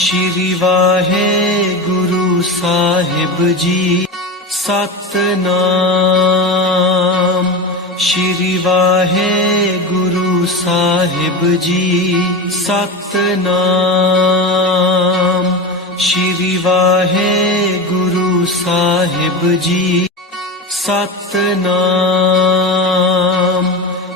श्रीवाहे वाहे गुरु साहिब जी सतनाम वाहे गुरु साहिब जी सतनाम श्रीवाहे गुरु साहिब जी सतनाम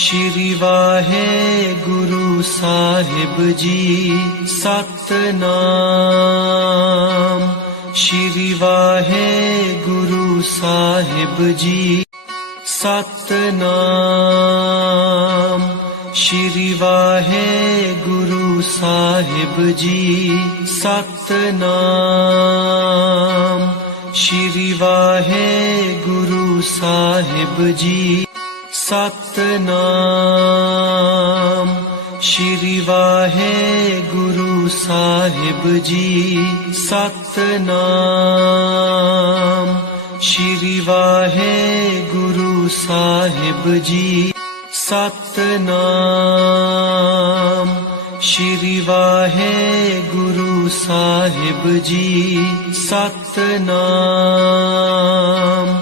श्रीवाहे वाहे गुरु साहिब जी सतनाम श्रीवाहे गुरु साहिब जी सतनाम श्रीवाहे वाहे गुरु साहिब जी सप्त शिरि वा हे गुरु साहिब जी सतनाम वा हे गुरु साहिब जी सतनाम वा हे गुरु साहिब जी सतनाम सतना गुरु साहिब जी सतनाम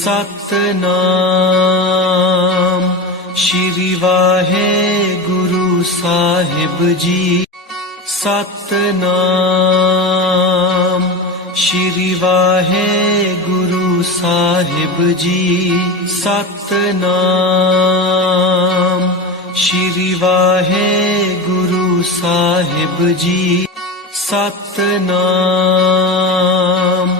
सतनाीवा वाहे गुरु साहिब जी सतनाीवा हे गुरु साहिब जी सतनाम सतना गुरु साहिब जी सतनाम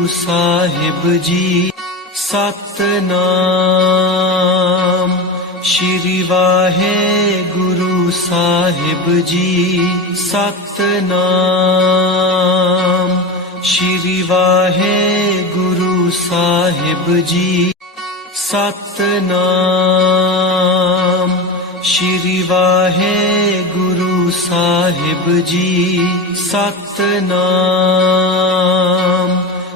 गुरु साहि जी श्री वाहे गुरु साहिब जी श्री वाहे गुरु साहिब जी श्री वाहे गुरु साहिब जी सप्ना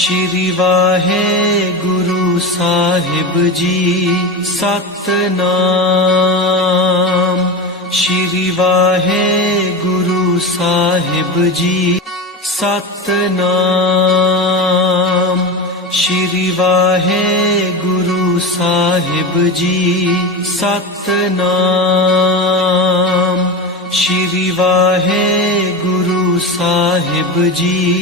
श्रीवाहे गुरु साहिब जी सतनाम श्रीवाहे गुरु साहिब जी सतनाी वा श्रीवाहे गुरु साहिब जी सतनाम श्रीवाहे गुरु साहिब जी सतनाम।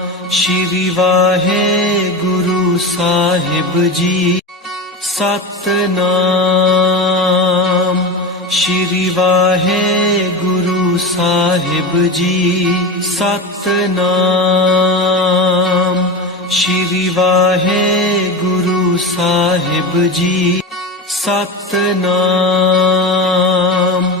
शि वाहे गुरु साहिब जी सतनाम वा हे गुरु साहिब जी सतनाम वा हे गुरु साहिब जी स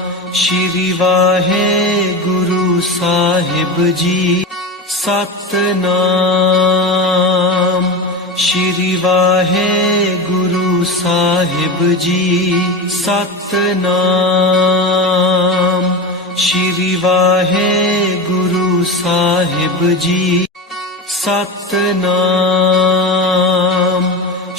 श्रीवाहे वाहे गुरु साहिब जी सतनाम श्रीवाहे गुरु साहिब जी सतनाम श्रीवाहे गुरु साहिब जी सतनाम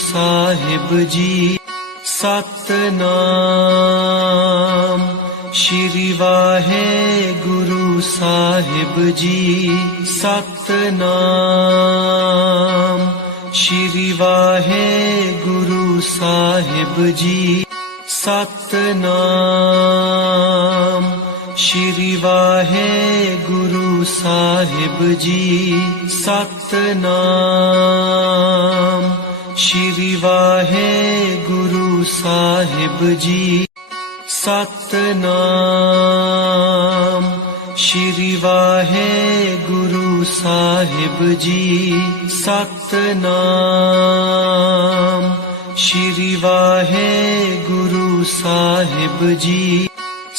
साहिब जी सत नाम श्री वाहे गुरु साहिब जी सत नाम श्री वाहे गुरु साहिब जी सत नाम श्री वाहे गुरु साहिब जी सत नाम ी वा गुरु साहिब जी सतनाम वा हे गुरु साहिब जी सतनाम वा हे गुरु साहिब जी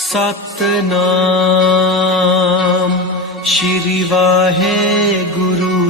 सि वाहे गुरु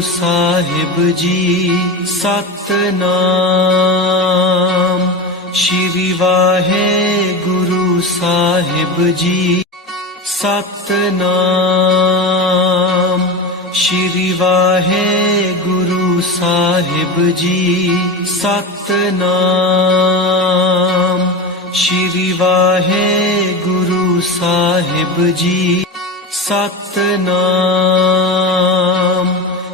साहिब जी जी श्री वाहे गुरु साहिब जी सतनाम श्री वाहे गुरु साहिब जी वाहे गुरु साहिब जी सतनाम